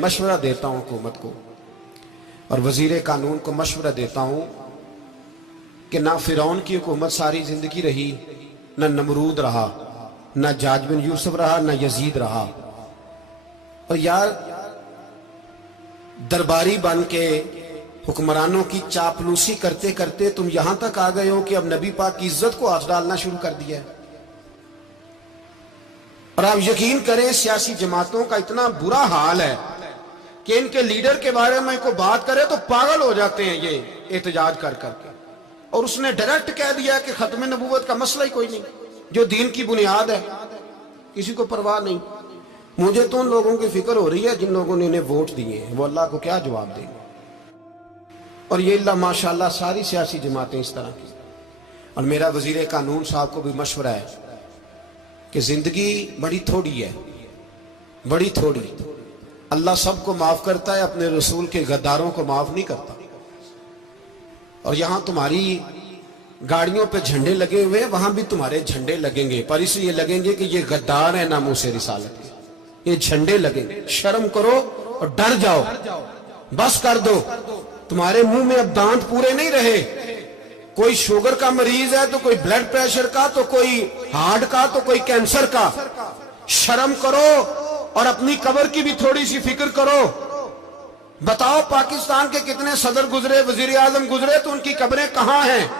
मशवरा देता हूं हुकूमत को और वजीर कानून को मशवरा देता हूं कि ना फिरौन की हुकूमत सारी जिंदगी रही, ना नमरूद रहा, ना जाज बिन यूसुफ रहा, ना यजीद रहा। और यार दरबारी बन के हुक्मरानों की चापलूसी करते करते तुम यहां तक आ गए हो कि अब नबी पाक की इज्जत को हाथ डालना शुरू कर दिया है। और आप यकीन करें सियासी जमातों का इतना बुरा हाल है कि इनके लीडर के बारे में कोई बात करे तो पागल हो जाते हैं ये एहतजाज कर करके। और उसने डायरेक्ट कह दिया कि खत्म नबूवत का मसला ही कोई नहीं, जो दीन की बुनियाद है, किसी को परवाह नहीं। मुझे तो उन लोगों की फिक्र हो रही है जिन लोगों ने इन्हें वोट दिए हैं, वो अल्लाह को क्या जवाब देंगे। और ये अल्लाह माशाल्लाह सारी सियासी जमातें इस तरह की। और मेरा वजीर कानून साहब को भी मशवरा है कि जिंदगी बड़ी थोड़ी है, बड़ी थोड़ी। अल्लाह सबको माफ करता है, अपने रसूल के गद्दारों को माफ नहीं करता। और यहां तुम्हारी गाड़ियों पे झंडे लगे हुए हैं, वहां भी तुम्हारे झंडे लगेंगे, पर इसलिए लगेंगे कि ये गद्दार है नामूस रिसालत के। ये झंडे लगेंगे। शर्म करो और डर जाओ, बस कर दो। तुम्हारे मुंह में अब दांत पूरे नहीं रहे। कोई शुगर का मरीज है तो कोई ब्लड प्रेशर का, तो कोई हार्ट का, तो कोई कैंसर का। शर्म करो और अपनी कब्र की भी थोड़ी सी फिक्र करो। बताओ पाकिस्तान के कितने सदर गुजरे, वजीर आजम गुजरे, तो उनकी कब्रें कहां हैं?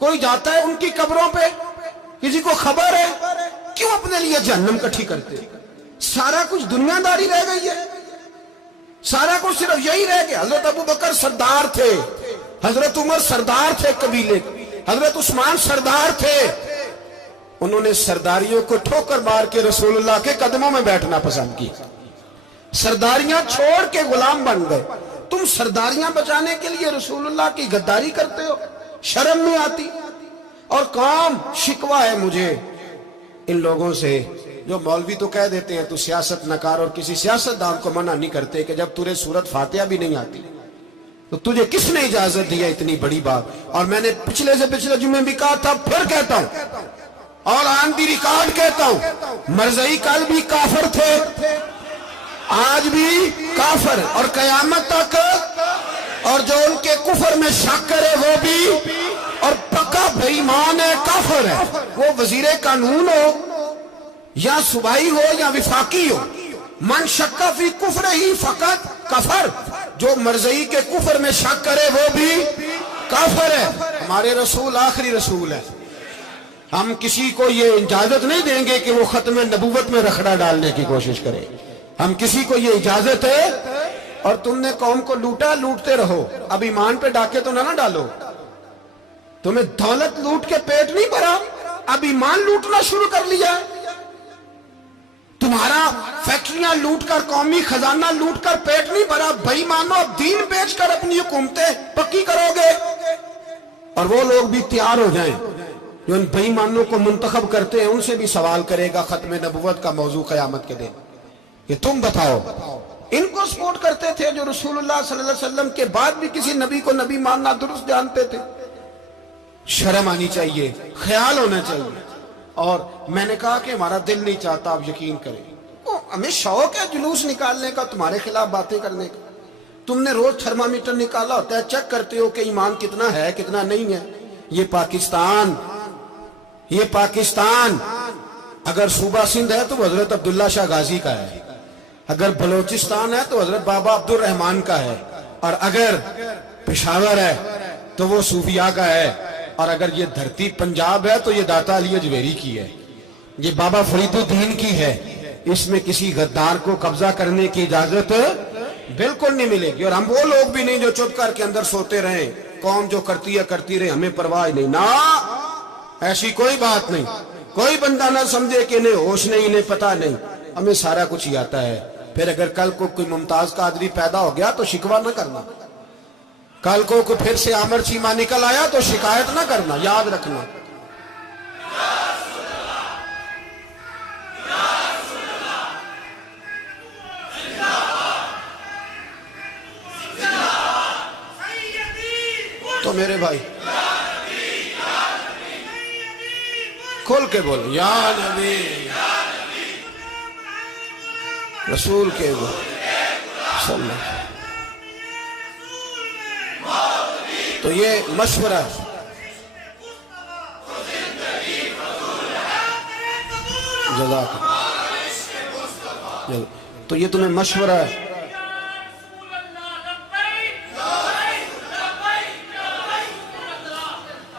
कोई जाता है उनकी कब्रों पे? किसी को खबर है? क्यों अपने लिए जहन्नम इकट्ठी करते? सारा कुछ दुनियादारी रह गई है, सारा कुछ सिर्फ यही रह गया। हजरत अबू बकर सरदार थे, हजरत उमर सरदार थे कबीले, हजरत उस्मान सरदार थे। उन्होंने सरदारियों को ठोकर मार के रसूलुल्लाह के कदमों में बैठना पसंद किया। सरदारियां छोड़ के गुलाम बन गए। तुम सरदारियां बचाने के लिए रसूलुल्लाह की गद्दारी करते हो, शर्म नहीं आती। और काम शिकवा है मुझे इन लोगों से जो मौलवी तो कह देते हैं तू सियासत न कर, और किसी सियासतदान को मना नहीं करते कि जब तुझे सूरत फातिहा भी नहीं आती तो तुझे किसने इजाजत दी है इतनी बड़ी बात। और मैंने पिछले से पिछले जुम्मे भी कहा था, फिर कहता हूं और ऑन दी रिकॉर्ड कहता हूं, मरज़ई कल भी काफिर थे, आज भी काफिर और कयामत तक। और जो उनके कुफर में शक करे वो भी, और पक्का बेईमान है, काफिर है। वो वजीर कानून हो या सुबाई हो या विफाकी हो, मन शक्का फी कुफर ही फकत कफर। जो मरज़ई के कुफर में शक करे वो भी काफिर है। हमारे रसूल आखिरी रसूल है। हम किसी को ये इजाजत नहीं देंगे कि वो खत्म नबूवत में रखड़ा डालने की कोशिश करे। हम किसी को ये इजाजत है। और तुमने कौम को लूटा, लूटते रहो, अब ईमान पे डाके तो ना डालो। तुम्हें दौलत लूट के पेट नहीं भरा, अब ईमान लूटना शुरू कर लिया। तुम्हारा फैक्ट्रियां लूटकर, कौमी खजाना लूटकर पेट नहीं भरा। बेईमानो, अब दीन बेचकर अपनी हुकूमतें पक्की करोगे। और वो लोग भी तैयार हो जाएं जो इन बेईमानों को मुंतखब करते हैं, उनसे भी सवाल करेगा खत्म नबूवत का मौजू कयामत के दिन कि तुम बताओ। इनको सपोर्ट करते थे जो रसूलुल्लाह सल्लल्लाहु अलैहि वसल्लम के बाद भी किसी नबी को नबी मानना दुरुस्त जानते थे। शर्म आनी चाहिए, ख्याल होना चाहिए। और मैंने कहा कि हमारा दिल नहीं चाहता, आप यकीन करें। हमें शौक है जुलूस निकालने का, तुम्हारे खिलाफ बातें करने का। तुमने रोज थर्मामीटर निकाला होता है, चेक करते हो कि ईमान कितना है कितना नहीं है। ये पाकिस्तान अगर सूबा सिंध है तो हजरत अब्दुल्ला शाह गाजी का है, अगर बलोचिस्तान है तो हजरत बाबा अब्दुल रहमान का है, और अगर पेशावर है तो वो सूफिया का है, और अगर ये धरती पंजाब है तो ये दाता अली अजमेरी की है, ये बाबा फरीदुद्दीन की है। इसमें किसी गद्दार को कब्जा करने की इजाजत बिल्कुल नहीं मिलेगी। और हम वो लोग भी नहीं जो चुप करके अंदर सोते रहे, कौम जो करती है करती रहे, हमें परवाह नहीं। ना, ऐसी कोई बात नहीं। कोई बंदा ना समझे कि इन्हें होश नहीं, इन्हें पता नहीं, हमें सारा कुछ ही आता है। फिर अगर कल को कोई मुमताज कादरी पैदा हो गया तो शिकवा ना करना। कल को कोई फिर से आमर चीमा निकल आया तो शिकायत ना करना, याद रखना। तो मेरे भाई खोल के बोल, या नबी रसूल के बोल। تو یہ مشورہ ہے. جزاک اللہ. تو یہ تمہیں مشورہ ہے.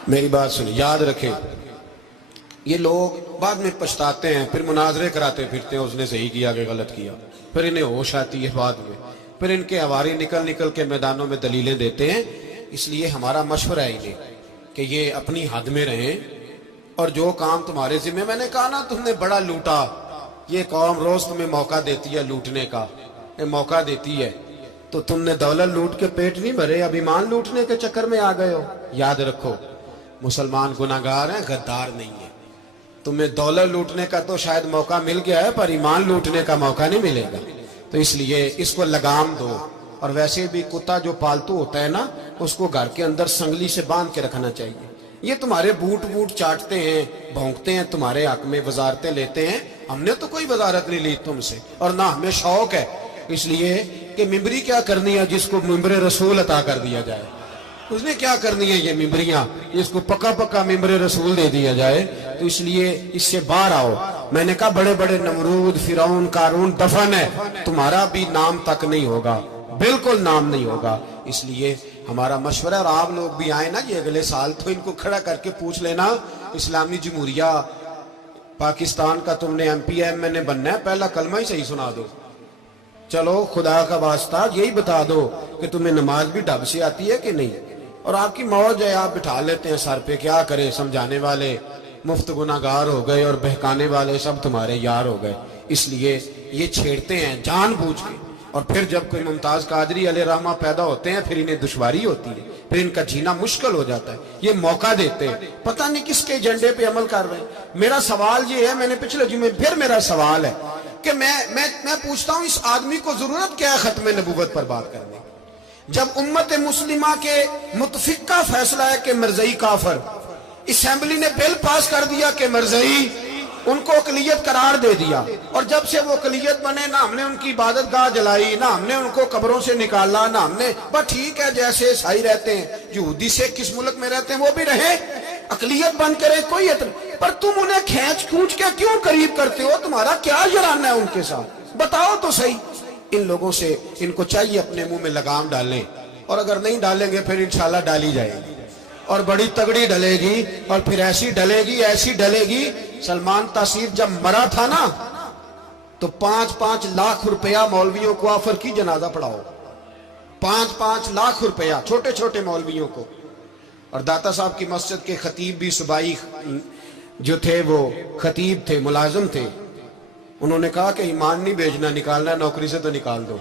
میری بات سنیں، یاد رکھیں، یہ لوگ بعد میں پچھتاتے ہیں، پھر مناظرے کراتے پھرتے ہیں، اس نے صحیح کیا کہ غلط کیا، پھر انہیں ہوش آتی ہے بعد میں، پھر ان کے ہواری نکل نکل کے میدانوں میں دلیلیں دیتے ہیں. اس لیے ہمارا مشورہ ہے انہیں کہ یہ اپنی حد میں رہیں، اور جو کام تمہارے ذمہ، میں نے کہا نا تم نے بڑا لوٹا، یہ قوم روز تمہیں موقع دیتی ہے لوٹنے کا، یہ موقع دیتی ہے، تو تم نے دولت لوٹ کے پیٹ نہیں بھرے، اب ایمان لوٹنے کے چکر میں آ گئے ہو. یاد رکھو، مسلمان گناہگار ہیں، غدار نہیں ہے. تمہیں دولت لوٹنے کا تو شاید موقع مل گیا ہے، پر ایمان لوٹنے کا موقع نہیں ملے گا. تو اس لیے اس کو لگام دو. اور ویسے بھی کتا جو پالتو ہوتا ہے نا، اس کو گھر کے اندر سنگلی سے باندھ کے رکھنا چاہیے. یہ تمہارے بوٹ چاٹتے ہیں، بھونکتے ہیں، تمہارے حق میں وزارتیں لیتے ہیں. ہم نے تو کوئی وزارت نہیں لی تم سے، اور نہ ہمیں شوق ہے اس لیے کہ ممبری کیا کرنی ہے جس کو ممبر رسول عطا کر دیا جائے. اس نے کیا کرنی ہے یہ ممبریاں جس کو پکا پکا ممبر رسول دے دیا جائے. تو اس لیے اس سے باہر آؤ. میں نے کہا بڑے بڑے نمرود، فرعون، قارون دفن ہے، تمہارا بھی نام تک نہیں ہوگا، بالکل نام نہیں ہوگا. اس لیے ہمارا مشورہ، اور آپ لوگ بھی آئیں نا یہ اگلے سال، تو ان کو کھڑا کر کے پوچھ لینا، اسلامی جمہوریہ پاکستان کا تم نے ایم پی ایم نے بننا ہے، پہلا کلمہ ہی صحیح سنا دو. چلو خدا کا واسطہ یہی بتا دو کہ تمہیں نماز بھی ڈھب سے آتی ہے کہ نہیں. اور آپ کی موج ہے، آپ بٹھا لیتے ہیں سر پہ، کیا کرے، سمجھانے والے مفت گناہگار ہو گئے اور بہکانے والے سب تمہارے یار ہو گئے. اس لیے یہ چھیڑتے ہیں جان بوجھ کے. اور پھر جب کوئی ممتاز قادری علیہ رحمہ پیدا ہوتے ہیں، پھر انہیں دشواری ہوتی ہے، پھر ان کا جینا مشکل ہو جاتا ہے. یہ موقع دیتے ہیں، پتہ نہیں کس کے ایجنڈے پہ عمل کر رہے ہیں. میرا سوال یہ ہے، میں نے پچھلے جمعے پھر میرا سوال ہے کہ میں پوچھتا ہوں، اس آدمی کو ضرورت کیا ہے ختم نبوت پر بات کرنے کی، جب امت مسلمہ کے متفق کا فیصلہ ہے کہ مرزائی کافر، اسمبلی نے بل پاس کر دیا کہ مرزائی، ان کو اقلیت قرار دے دیا، اور جب سے وہ اقلیت بنے، نہ ہم نے ان کی عبادت گاہ جلائی، نہ ہم نے ان کو قبروں سے نکالا، نہ ہم نے، بس ٹھیک ہے جیسے عیسائی رہتے ہیں، یہودی سے کس ملک میں رہتے ہیں وہ بھی رہے، اقلیت بن کرے، کوئی اعتراض. پر تم انہیں کھینچ کھونچ کے کیوں قریب کرتے ہو؟ تمہارا کیا جرانہ ہے ان کے ساتھ؟ بتاؤ تو صحیح. ان لوگوں سے ان کو چاہیے اپنے منہ میں لگام ڈالیں، اور اگر نہیں ڈالیں گے پھر انشاءاللہ ڈالی جائے گی، اور بڑی تگڑی ڈلے گی، اور پھر ایسی ڈلے گی، ایسی ڈلے گی. سلمان تاثیر جب مرا تھا نا، تو 5-5 لاکھ روپیہ مولویوں کو آفر کی جنازہ پڑھاؤ، 5-5 لاکھ روپیہ چھوٹے چھوٹے مولویوں کو. اور داتا صاحب کی مسجد کے خطیب بھی صوبائی جو تھے، وہ خطیب تھے، ملازم تھے، انہوں نے کہا کہ ایمان نہیں بھیجنا، نکالنا ہے نوکری سے تو نکال دو.